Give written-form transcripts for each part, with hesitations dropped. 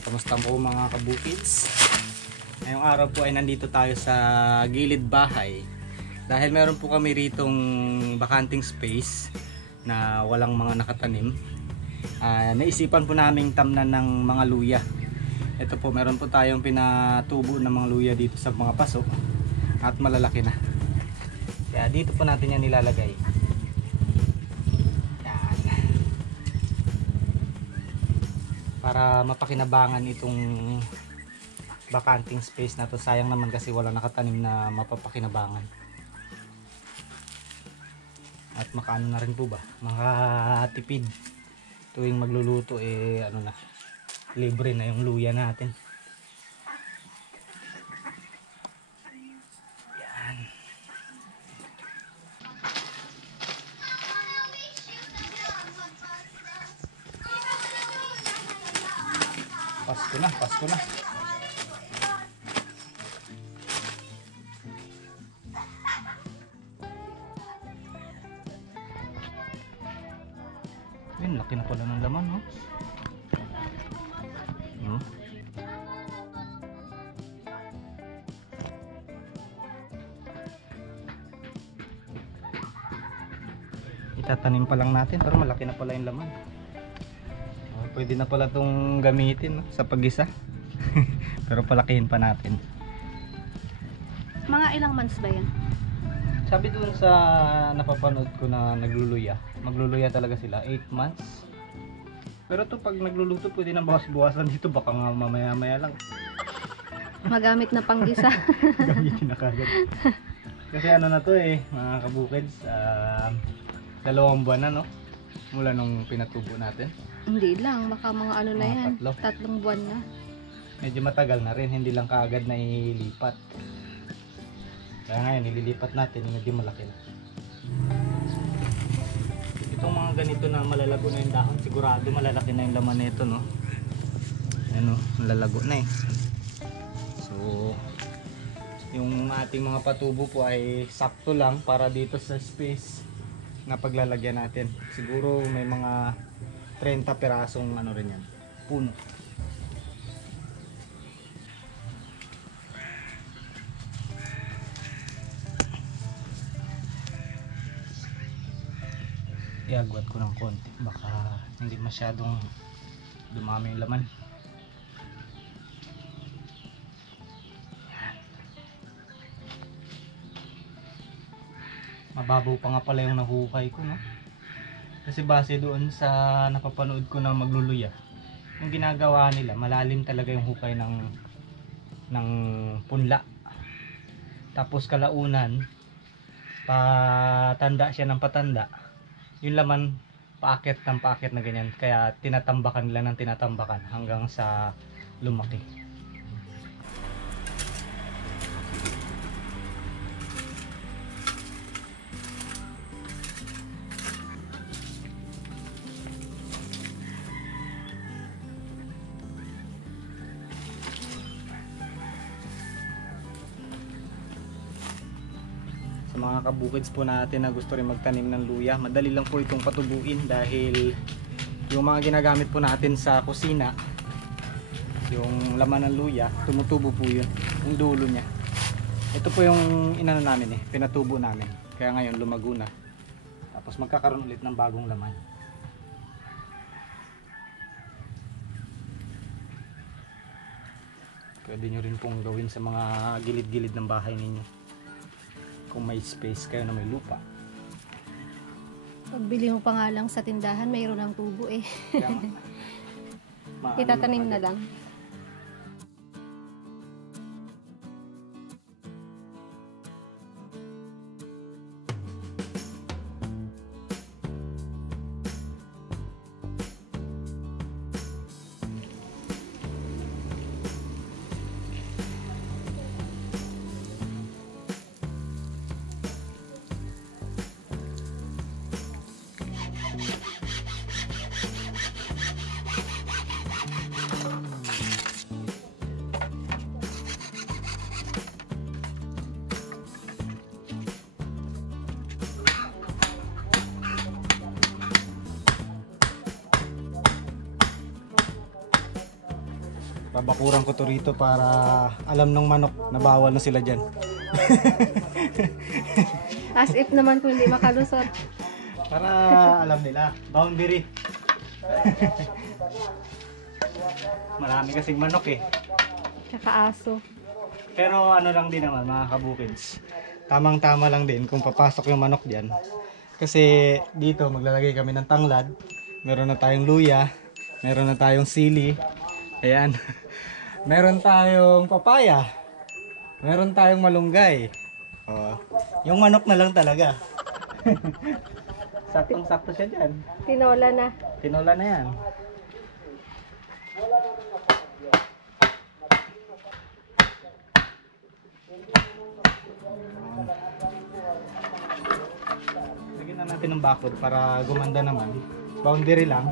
Kamusta po mga kabukids? Ngayong araw po ay nandito tayo sa gilid bahay dahil meron po kami ritong bakanting space na walang mga nakatanim. Naisipan po naming tamnan ng mga luya. Ito po, meron po tayong pinatubo ng mga luya dito sa mga paso at malalaki na. Kaya dito po natin yan nilalagay. Para mapakinabangan itong bakanting space na to. Sayang naman kasi wala nakatanim na mapapakinabangan. At makaano na rin po ba, makatipid tuwing magluluto libre na yung luya natin. Yan. Pasko na. Ayun, laki na pala ng laman, no? No? Itatanim pa lang natin, pero malaki na pala yung laman. Pwede na pala itong gamitin, no? Sa pag-isa. Pero palakihin pa natin. Mga ilang months ba yan? Sabi dun sa napapanood ko na nagluluya, magluluya talaga sila 8 months. Pero to pag nagluluto pwede na bawas-bawasan dito, baka nga mamaya-maya lang Magamit na panggisa. gamitin na kagad. Kasi ano na to mga kabukids, 2 buwan na, no? Mula nung pinatubo natin. Hindi lang, baka mga ano na yan, 3 buwan na. Medyo matagal na rin, hindi lang kaagad na ilipat. Kaya ngayon nililipat natin, medyo malaki na. Itong mga ganito na malalago na yung dahon, sigurado malalaki na yung laman nito, no? Ano, malalago na So yung ating mga patubo po ay sakto lang para dito sa space na paglalagyan natin. Siguro may mga 30 pirasong ano rin yan, puno. Iagwat ko ng konti, baka hindi masyadong dumami yung laman. Yan. Mababaw pa nga pala yung nahukay ko, no? Kasi base doon sa napapanood ko na magluluya, yung ginagawa nila, malalim talaga yung hukay ng punla. Tapos kalaunan, patanda siya ng patanda, yung laman paakit ng paakit na ganyan, kaya tinatambakan nila ng tinatambakan hanggang sa lumaki. Sa mga kabukids po natin na gusto rin magtanim ng luya, madali lang po itong patubuin dahil yung mga ginagamit po natin sa kusina, yung laman ng luya, tumutubo po yun, yung dulo niya. Ito po yung inano namin pinatubo namin, kaya ngayon lumago na, tapos magkakaroon ulit ng bagong laman. Pwede nyo rin pong gawin sa mga gilid-gilid ng bahay ninyo kung may space kayo na may lupa. Pagbili mo pa nga lang sa tindahan, mayroon ng tubo Itatanim na lang. Kabakuran ko to rito para alam ng manok na bawal na sila dyan. As if naman kung hindi makalusot. Para alam nila. Boundary. Marami kasing manok eh. Tsaka aso. Pero ano lang din naman mga kabukids. Tamang-tama lang din kung papasok yung manok dyan. Kasi dito maglalagay kami ng tanglad. Meron na tayong luya. Meron na tayong sili. Ayan. Meron tayong papaya. Meron tayong malunggay. Oh, yung manok na lang talaga. Saktong-sakto siya dyan. Tinola na. Tinola na yan. Lagyan na natin ng bakod para gumanda naman. Boundary lang.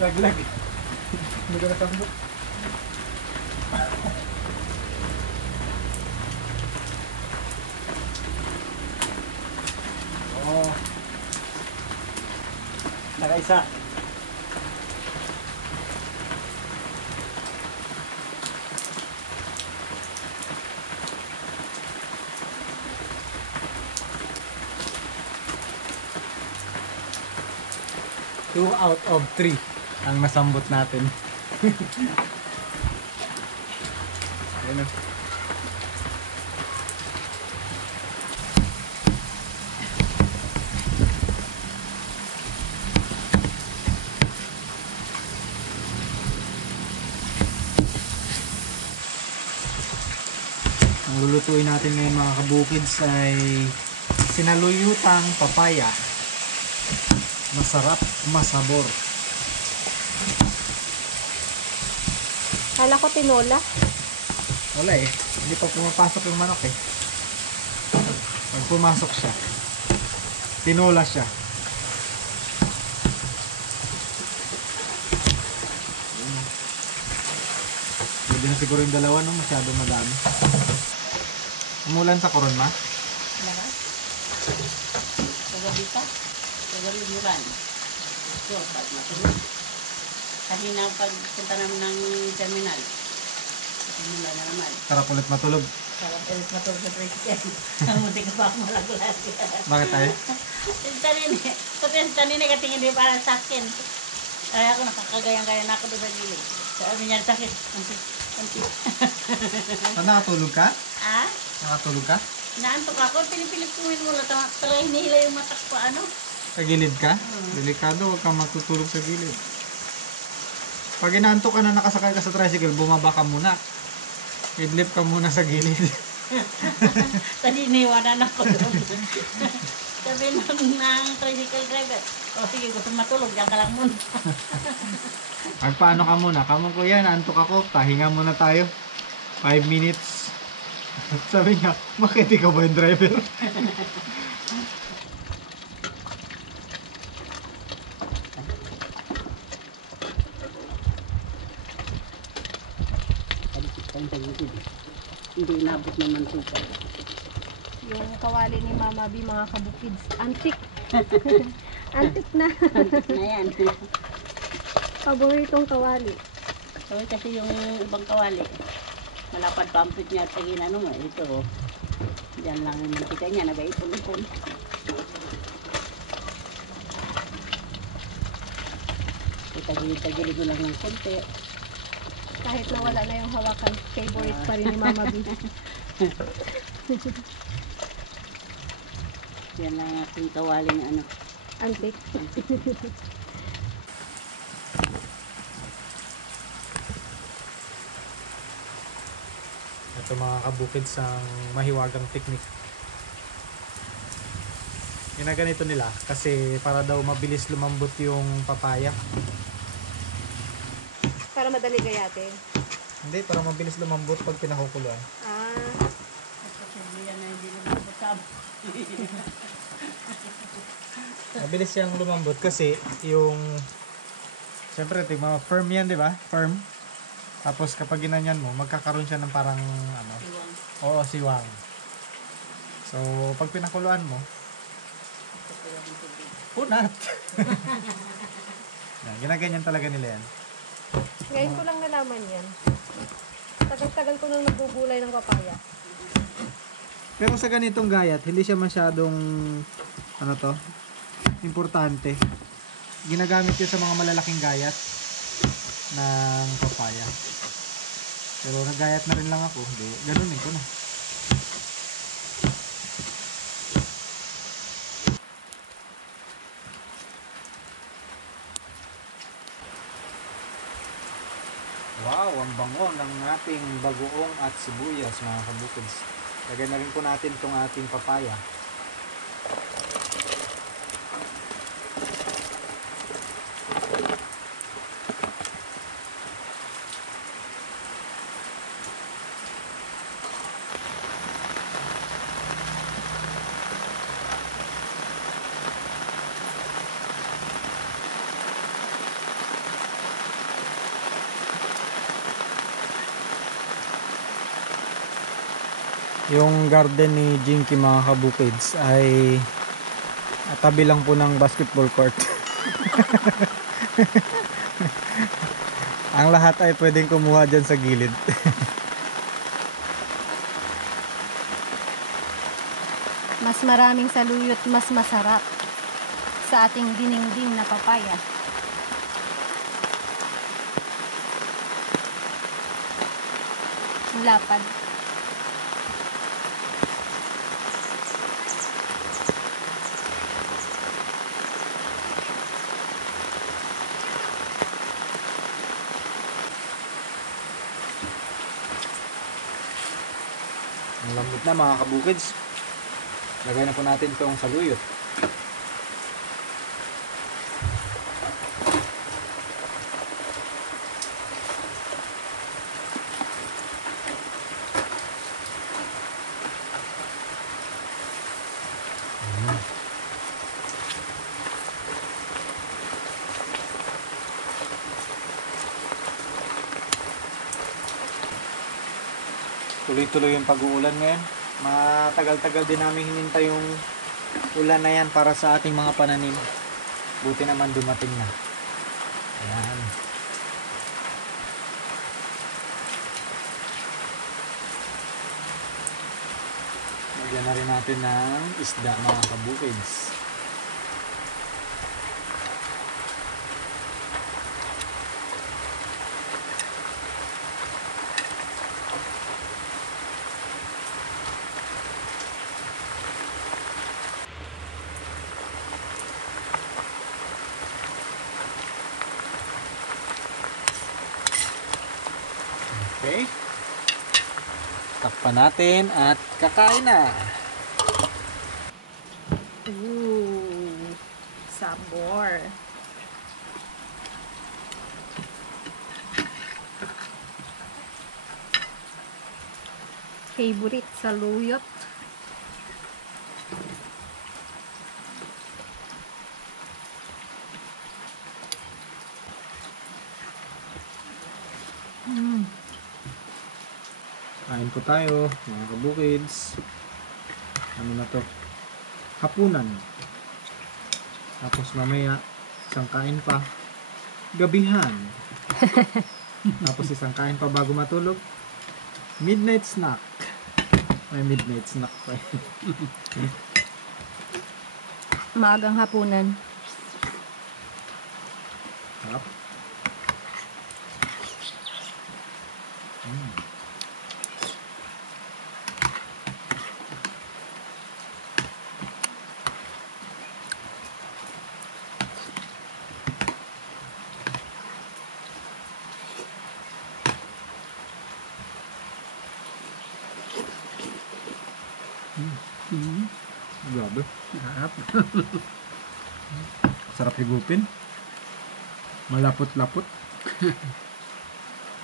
Laglag. Hindi ko nasambot. Oh. Nakaisa. Two out of 3 ang nasambot natin. Ayan o. Ang lulutuin natin ngayon mga kabukids ay sinaluyutang papaya. Masarap, masabor. Kala ko tinola. Wala eh. Hindi pa pumapasok yung manok eh. Pag pumasok siya, tinola siya. Pwede na siguro yung dalawa, no? Masyado madami. Umulan sa Coron, ma? Lahat. Kagabi pa. Kagabi mulan. So, pag matulog. Kanina pagpunta namin ng terminal. Mula na naman. Sarap ulit matulog. Sarap ulit matulog sa tricycle. Munti ka pa ako malaglas. Bakit tayo? Yung tanin katingin din para sa akin. Ay ako nakakagayang-gaya na ako doon sa gilid. Sabi niya sakit. Anti. Saan nakatulog ka? Ah? Nakatulog ka? Naantok ako. Pinipilit ko mula. Talaga hinihila yung mata ko pa ano. Sa gilid ka? Delikado, huwag kang matutulog sa gilid. Pag inaantok ka na nakasakay ka sa tricycle, bumaba ka muna. Idlip ka muna sa gilid. Tadi iniwanan ako doon. Sabi ng tricycle driver, o sige, gusto matulog, diyan ka lang muna. Magpaano ka muna? Kamo kuya, naantok ako, pahinga muna tayo. 5 minutes. Sabi niya, bakit ikaw ba yung driver? Hindi inabot ng mantika. Yung kawali ni Mama B, mga kabukids. Antik. Antik na. Na yan. Paboritong kawali. So, kasi yung ibang kawali, malapad pampit niya at tagin ano mo. Ito, oh. Diyan lang yung mantika niya, nag-aipon-ipon. Tagili ko lang ng konti. Kahit nawala na yung hawakan, favorite pa rin ni Mama B. Yan lang ating kawaling ano. Antik. Ito mga kabukids ang mahiwagang technique. Ginaganito nila kasi para daw mabilis lumambot yung papaya. Para madali gayatin. Hindi, para mabilis lumambot pag pinakukuluan. Ah, Kasi yan na hindi lumabot. Mabilis siyang lumambot kasi yung siyempre tingnan mo, firm yan, di ba? Firm. Tapos kapag ginanyan mo, magkakaroon siya ng parang ano, Iwang. oo, siwang. So, pag pinakuluan mo, Kapag ang tubig. punat. Yan, ginaganyan talaga nila yan. ngayon ko lang nalaman yan. Tagal-tagal ko nang nagbubulay ng papaya. Pero sa ganitong gayat, hindi siya masyadong ano to, importante. Ginagamit yun sa mga malalaking gayat ng papaya. Pero nagayat na rin lang ako. Hindi, ganunin ko na. Wow, ang bango ng ating bagoong at sibuyas mga kabukids. Lagyan na rin po natin itong ating papaya. Yung garden ni Jinky mga kabukids ay tabi lang po ng basketball court. Ang lahat ay pwedeng kumuha dyan sa gilid. Mas maraming saluyot, mas masarap sa ating dinengding na papaya. Lapad. Ang lambot na mga kabukids. Lagay na po natin itong saluyot. Tuloy-tuloy yung pag-uulan ngayon. Matagal-tagal din namin hinintay yung ulan na yan para sa ating mga pananim. Buti naman dumating na. Ayan. Lagyan na rin natin ng isda mga kabukids. Okay. Takpan natin at kakain na. Ooh, sabor. Favorite saluyot. Kain po tayo, mga kabukids. Ano na to? Hapunan. Tapos mamaya, isang kain pa. Gabihan. Tapos isang kain pa bago matulog. Midnight snack. May midnight snack pa. Maagang hapunan. Sarap. Grabe. Harap. Sarap higupin. Malapot-lapot.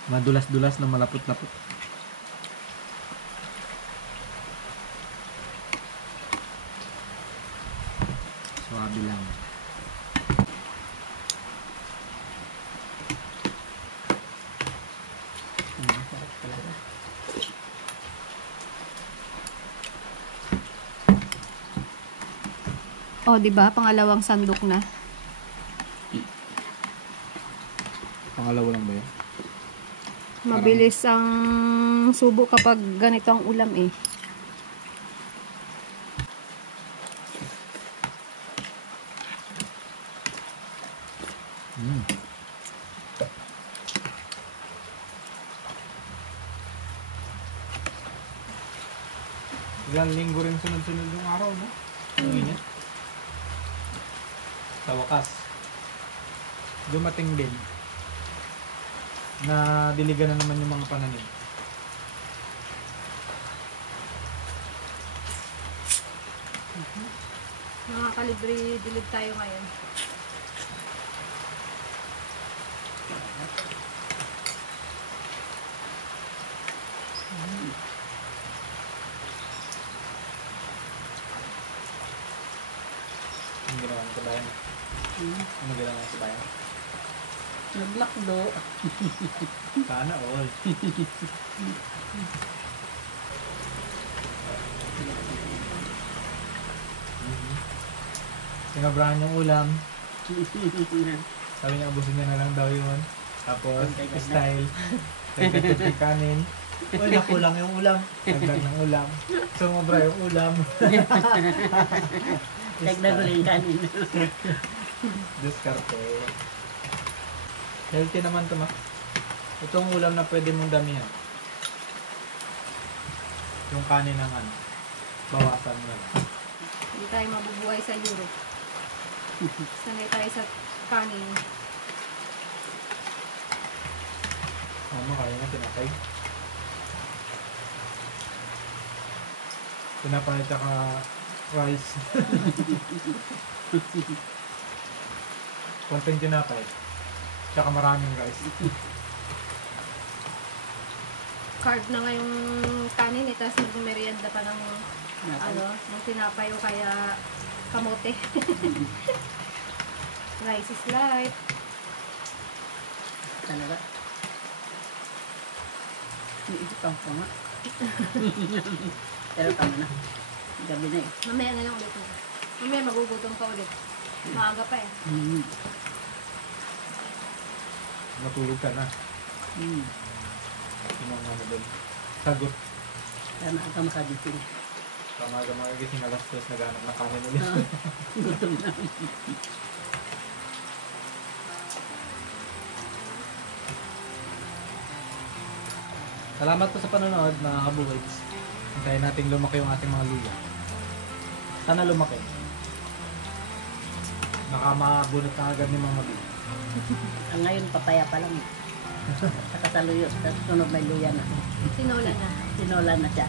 Madulas-dulas na malapot-lapot. Swabe lang. Sarap talaga. Oh, di ba? Pangalawang sandok na. Pangalawa lang ba yan? Mabilis ang subo kapag ganito ang ulam eh. Mm. Ilang linggo rin sunod-sunod yung araw, no? Ang init. Sa wakas, dumating din na diligan na naman yung mga pananim. Mga kalibre, dilig tayo ngayon. Ang ginawa ng kabayan. Ano ginawa ng kabayan? Naglakdo. Sana all. Sinabrahan yung ulam. Sabi niya, abusin niya na lang daw yun. Tapos, style. Dagdag ng kanin. Uy, nakulang yung ulam. Dagdag ng ulam. Sumobra yung ulam. Dagdag ulit yung kanin. Diskarte. Healthy naman ito, ma. Itong ulam na pwede mong damihan. Yung kanin ng ano. Bawasan mo lang. Hindi tayo mabubuhay sa Europe. Sanay tayo sa kanin. Ano, kaya nga tinapay. Tinapay at saka rice. Konting tinapay. Tsaka maraming rice. Carb na nga yung kanin eh, tapos nag-merienda pa ng ng tinapay o kaya kamote. Rice is life. Talaga. Iisipang ko nga. Pero tama na. Gabi na eh. Mamaya na lang ulit. Mamaya magugutom ka ulit. Maaga pa eh. Matulog ka na. Mm. Yung mga ano doon. Sagot. Sana ka makagising. Kamaga magagising alas 2 naghanap ng kanin ulit. Gutom na. Salamat po sa panonood mga kabuhids. Hintayin natin lumaki yung ating mga luya. Sana lumaki. Baka mabunot na agad ni Mama B. Ang ngayon papaya pa lang. Saka sa luyo. Tapos sunod may luya na. Tinola na. Sinola na siya.